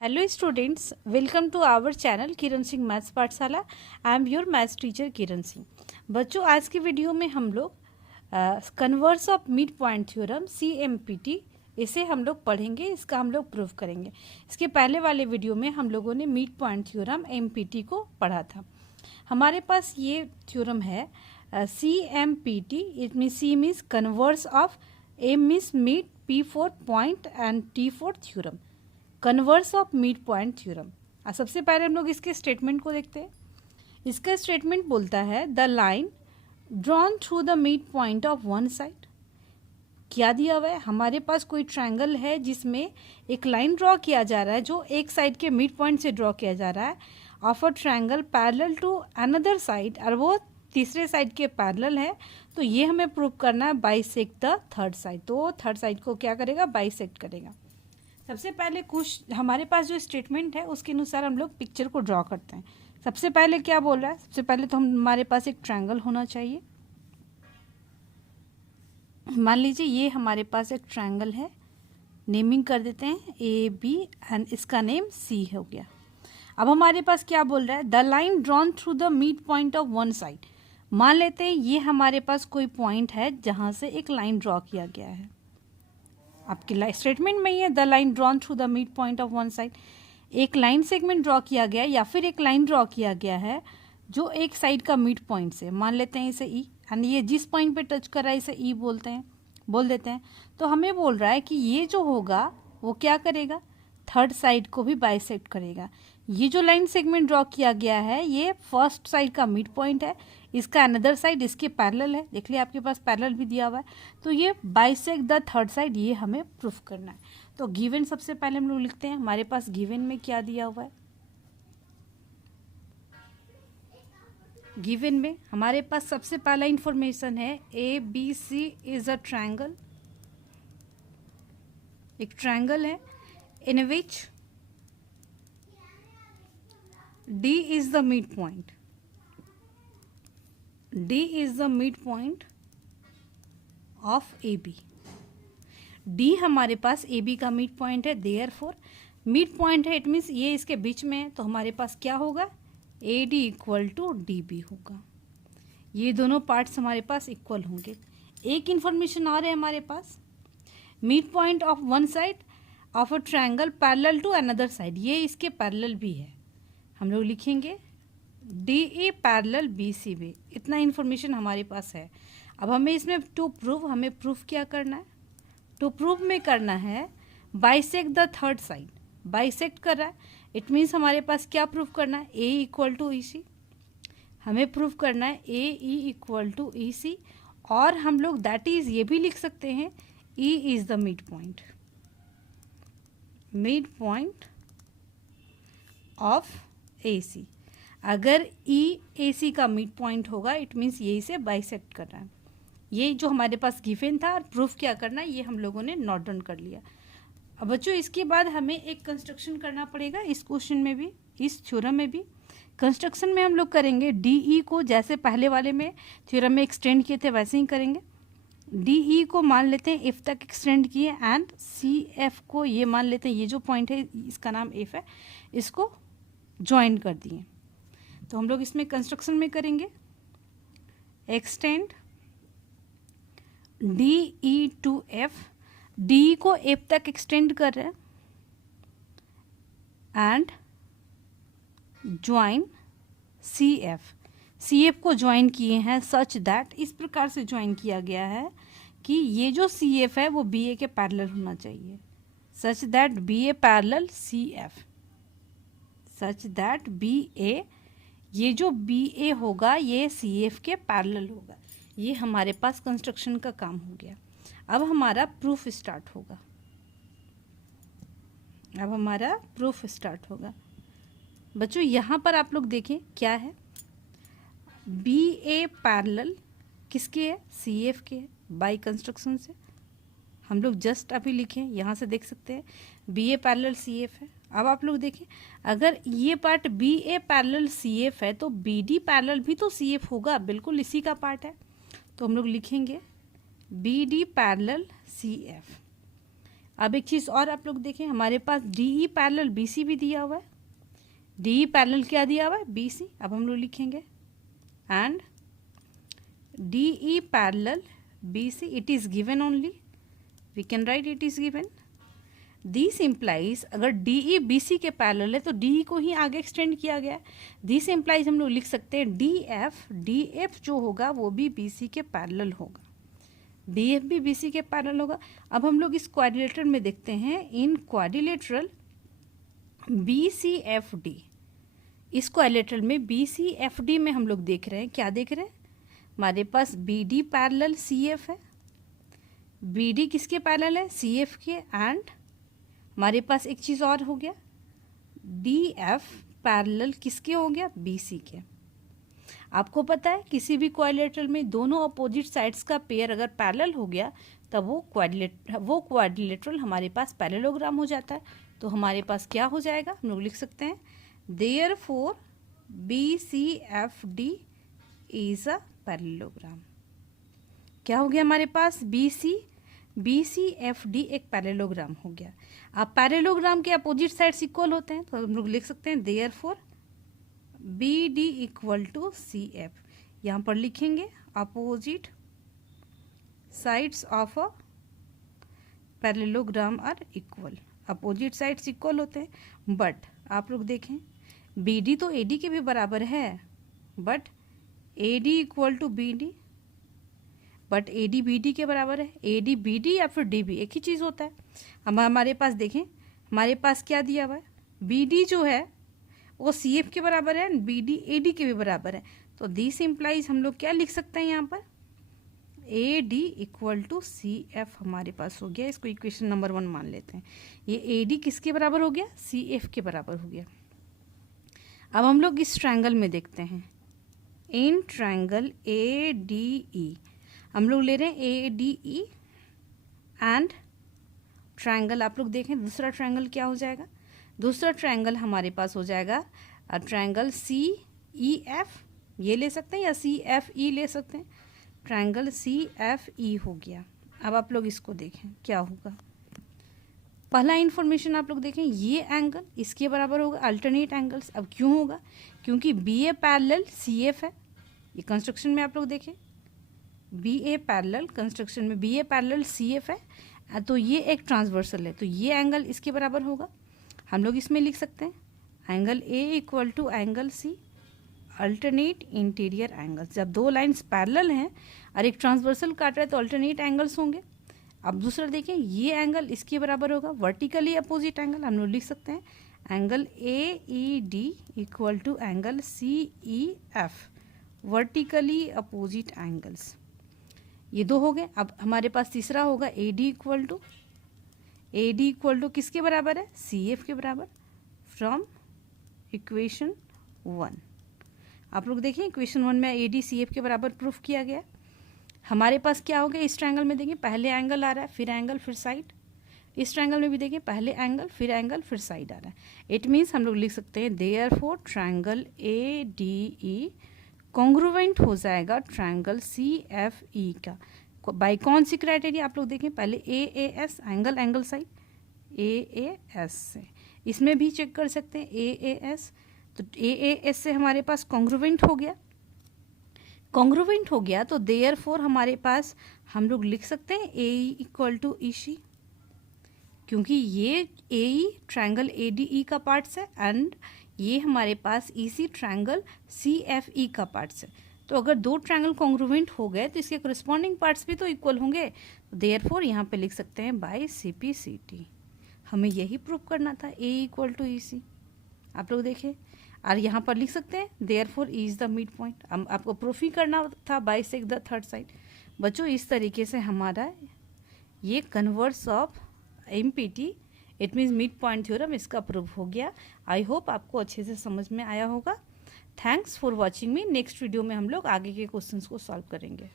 Hello students, welcome to our channel Kiran Singh maths Pathshala. I am your maths teacher Kiran Singh. बच्चों, आज की वीडियो में हम लोग converse of mid point theorem CMPT इसे हम लोग पढ़ेंगे, इसका हम लोग प्रूफ करेंगे। इसके पहले वाले वीडियो में हम लोगों ने मिड पॉइंट थ्योरम MPT को पढ़ा था। हमारे पास ये थ्योरम है CMPT। It mean C means converse of, M means mid, P for point and T for theorem. Converse of mid point theorem. सबसे पहले हम लोग इसके स्टेटमेंट को देखते हैं। इसका स्टेटमेंट बोलता है the line drawn through the mid point of one side. क्या दिया हुआ है? हमारे पास कोई ट्रायंगल है जिसमें एक लाइन ड्रॉ किया जा रहा है जो एक साइड के मिड पॉइंट से ड्रॉ किया जा रहा है of a triangle parallel to another side, और वो तीसरे साइड के पैरेलल है। तो ये हमें प्रूव करना है बाइसेक्ट द थर्ड साइड। तो थर्ड साइड को क्या करेगा? बाइसेक्ट करेगा। सबसे पहले कुछ हमारे पास जो स्टेटमेंट है उसके अनुसार हम लोग पिक्चर को ड्रॉ करते हैं। सबसे पहले क्या बोल रहा है? सबसे पहले तो हमारे पास एक ट्रायंगल होना चाहिए। मान लीजिए ये हमारे पास एक ट्रायंगल है, नेमिंग कर देते हैं AB एंड इसका नेम C हो गया। अब हमारे पास क्या बोल रहा है? The line drawn through the mid point of one side. मान लेते हैं ये हमारे पास कोई पॉइंट है जहाँ से एक लाइन ड्रॉ किया गया है। आपके स्टेटमेंट में ही है the line drawn through the mid point of one side. एक लाइन सेगमेंट ड्रॉ किया गया या फिर एक लाइन ड्रॉ किया गया है जो एक साइड का मिड पॉइंट से, मान लेते हैं इसे E, एंड ये जिस पॉइंट पे टच कर रहा है इसे E बोल देते हैं। तो हमें बोल रहा है कि ये जो होगा वो क्या करेगा? थर्ड साइड को भी बाइसेक्ट करेगा। ये जो लाइन सेगमेंट ड्रॉ किया गया है ये फर्स्ट साइड का मिड पॉइंट है, इसका अनदर साइड इसके पैरेलल है। देख लिया, आपके पास पैरेलल भी दिया हुआ है। तो ये बाइसेक्ट द थर्ड साइड, ये हमें प्रूफ करना है। तो गिवन सबसे पहले हम लोग लिखते हैं। हमारे पास गिवन में क्या दिया हुआ है? गिवन में हमारे पास सबसे पहला इंफॉर्मेशन है ABC इज अ ट्रायंगल। एक ट्रायंगल है इन विच D is the midpoint. D is the midpoint of AB. D हमारे पास AB का मिड पॉइंट है, देयरफॉर मिड पॉइंट है, इट मीन्स ये इसके बीच में है। तो हमारे पास क्या होगा? AD इक्वल टू DB होगा। ये दोनों पार्ट्स हमारे पास इक्वल होंगे। एक इन्फॉर्मेशन और है हमारे पास, mid point of one side of a triangle parallel to another side. ये इसके पैरेलल भी है। हम लोग लिखेंगे DE पैरेलल BCB। इतना इन्फॉर्मेशन हमारे पास है। अब हमें इसमें टू प्रूव, हमें प्रूफ क्या करना है? टू प्रूव में करना है bisect the third side. Bisect कर रहा है, इट मीन्स हमारे पास क्या प्रूफ करना है? A equal to EC। हमें प्रूफ करना है AE इक्वल टू EC, और हम लोग दैट इज ये भी लिख सकते हैं E is the mid point, mid point of AC। अगर E AC का मिड पॉइंट होगा इट मीन्स ये इसे बाइसेक्ट कर रहा है। ये जो हमारे पास गिवन था और प्रूफ क्या करना है ये हम लोगों ने नोट डाउन कर लिया। अब बच्चों इसके बाद हमें एक कंस्ट्रक्शन करना पड़ेगा इस क्वेश्चन में भी, इस थ्योरम में भी। कंस्ट्रक्शन में हम लोग करेंगे DE को जैसे पहले वाले में थ्योरम में एक्सटेंड किए थे वैसे ही करेंगे। DE को मान लेते हैं F तक एक्सटेंड किए, एंड CF को ये मान लेते हैं, ये जो पॉइंट है इसका नाम F है, इसको ज्वाइन कर दिए। तो हम लोग इसमें कंस्ट्रक्शन में करेंगे extend DE to F। DE को F तक एक्सटेंड कर रहे हैं एंड ज्वाइन CF को ज्वाइन किए हैं सच दैट, इस प्रकार से ज्वाइन किया गया है कि ये जो CF है वो BA के पैरेलल होना चाहिए, such that BA parallel CF, such that BA, ये जो BA होगा ये CF के पैरेलल होगा। ये हमारे पास कंस्ट्रक्शन का काम हो गया। अब हमारा प्रूफ स्टार्ट होगा। बच्चों यहाँ पर आप लोग देखें क्या है? BA पैरेलल किसके है? CF के है। बाय कंस्ट्रक्शन से हम लोग जस्ट अभी लिखें, यहाँ से देख सकते हैं BA पैरेलल CF है। अब आप लोग देखें, अगर ये पार्ट BA पैरेलल CF है तो BD पैरेलल भी तो CF होगा, बिल्कुल इसी का पार्ट है। तो हम लोग लिखेंगे BD पैरेलल CF। अब एक चीज़ और आप लोग देखें, हमारे पास DE पैरेलल BC भी दिया हुआ है। DE पैरेलल क्या दिया हुआ है? BC। अब हम लोग लिखेंगे and DE parallel BC, it is given only, we can write it is given. This implies, अगर DE BC के पैरेलल है तो DE को ही आगे एक्सटेंड किया गया है। दिस इम्प्लाइज हम लोग लिख सकते हैं DF जो होगा वो भी BC के पैरेलल होगा, DF भी BC के पैरेलल होगा। अब हम लोग इस क्वाड्रिलेटरल में देखते हैं, इन क्वाड्रिलेटरल BCFD, इस क्वाड्रिलेटरल में BCFD में हम लोग देख रहे हैं, क्या देख रहे हैं? हमारे पास BD पैरेलल CF है, BD किसके पैरेलल है? CF के, एंड हमारे पास एक चीज़ और हो गया, DF पैरेलल किसके हो गया? BC के। आपको पता है किसी भी क्वाड्रिलेटरल में दोनों अपोजिट साइड्स का पेयर अगर पैरेलल हो गया तब वो क्वाड्रिलेटरल हमारे पास पैरेललोग्राम हो जाता है। तो हमारे पास क्या हो जाएगा? हम लोग लिख सकते हैं therefore BCFD is a parallelogram. क्या हो गया हमारे पास? BCFD एक पैरेललोग्राम हो गया। अब पैरेललोग्राम के अपोजिट साइड्स इक्वल होते हैं तो हम लोग लिख सकते हैं therefore BD equal to CF। यहाँ पर लिखेंगे opposite sides of a parallelogram are equal, opposite sides equal होते हैं। बट आप लोग देखें BD तो AD के भी बराबर है, but AD equal to BD, but AD BD के बराबर है। AD BD या फिर DB एक ही चीज़ होता है। हम हमारे पास देखें, हमारे पास क्या दिया हुआ है? BD जो है वो CF के बराबर है, BD AD के भी बराबर है। तो दिस इम्प्लाइज हम लोग क्या लिख सकते हैं यहाँ पर? AD इक्वल टू CF हमारे पास हो गया। इसको इक्वेशन नंबर 1 मान लेते हैं। ये AD किसके बराबर हो गया? CF के बराबर हो गया। अब हम लोग इस ट्रायंगल में देखते हैं, इन ट्रायंगल ADE हम लोग ले रहे हैं ADE एंड ट्रायंगल, आप लोग देखें दूसरा ट्रायंगल क्या हो जाएगा? दूसरा ट्रायंगल हमारे पास हो जाएगा ट्रायंगल CEF, ये ले सकते हैं या CFE ले सकते हैं, ट्रायंगल CFE हो गया। अब आप लोग इसको देखें क्या होगा। पहला इन्फॉर्मेशन आप लोग देखें, ये एंगल इसके बराबर होगा, अल्टरनेट एंगल्स। अब क्यों होगा? क्योंकि BA पैरेलल CF है। ये कंस्ट्रक्शन में आप लोग देखें BA पैरेलल, कंस्ट्रक्शन में BA पैरेलल CF है, तो ये एक ट्रांसवर्सल है, तो ये एंगल इसके बराबर होगा। हम लोग इसमें लिख सकते हैं angle A equal to angle C, alternate interior angles. जब दो लाइंस पैरेलल हैं और एक ट्रांसवर्सल काट रहा है तो अल्टरनेट एंगल्स होंगे। अब दूसरा देखें, ये एंगल इसके बराबर होगा, वर्टिकली अपोजिट एंगल। हम लोग लिख सकते हैं angle AED equal to angle CEF, vertically opposite angles. ये दो हो गए। अब हमारे पास तीसरा होगा AD इक्वल टू किसके बराबर है? CF के बराबर, फ्रॉम इक्वेशन 1। आप लोग देखिए इक्वेशन 1 में AD CF के बराबर प्रूफ किया गया। हमारे पास क्या हो गया? इस ट्रायंगल में देखिए पहले एंगल आ रहा है, फिर एंगल, फिर साइड। इस ट्रायंगल में भी देखिए पहले एंगल, फिर साइड आ रहा है। इट मीन्स हम लोग लिख सकते हैं देयरफॉर ट्रायंगल ADE कॉन्ग्रुवेंट हो जाएगा ट्रायंगल CFE का। बाय कौन सी क्राइटेरिया? आप लोग देखें पहले AAS एंगल साइड, AAS से, इसमें भी चेक कर सकते हैं AAS। तो AAS से हमारे पास कॉन्ग्रुवेंट हो गया तो देयरफॉर हमारे पास हम लोग लिख सकते हैं AE इक्वल टू EC, क्योंकि ये AE ट्रायंगल ADE का पार्ट्स है एंड ये हमारे पास EC ट्रायंगल CFE का पार्ट्स है। तो अगर दो ट्रायंगल कॉन्ग्रुवेंट हो गए तो इसके करस्पॉन्डिंग पार्ट्स भी तो इक्वल होंगे। देयरफॉर यहाँ पे लिख सकते हैं बाय CPCT। हमें यही प्रूव करना था, A इक्वल टू EC। आप लोग देखें, और यहाँ पर लिख सकते हैं therefore E is the mid point. हम आपको प्रूफ ही करना था बाइसेक्ट द थर्ड साइड। बच्चों इस तरीके से हमारा ये converse of MPT it means mid point theorem इसका प्रूफ हो गया। आई होप आपको अच्छे से समझ में आया होगा। Thanks for watching me. Next video में हम लोग आगे के क्वेश्चंस को सॉल्व करेंगे।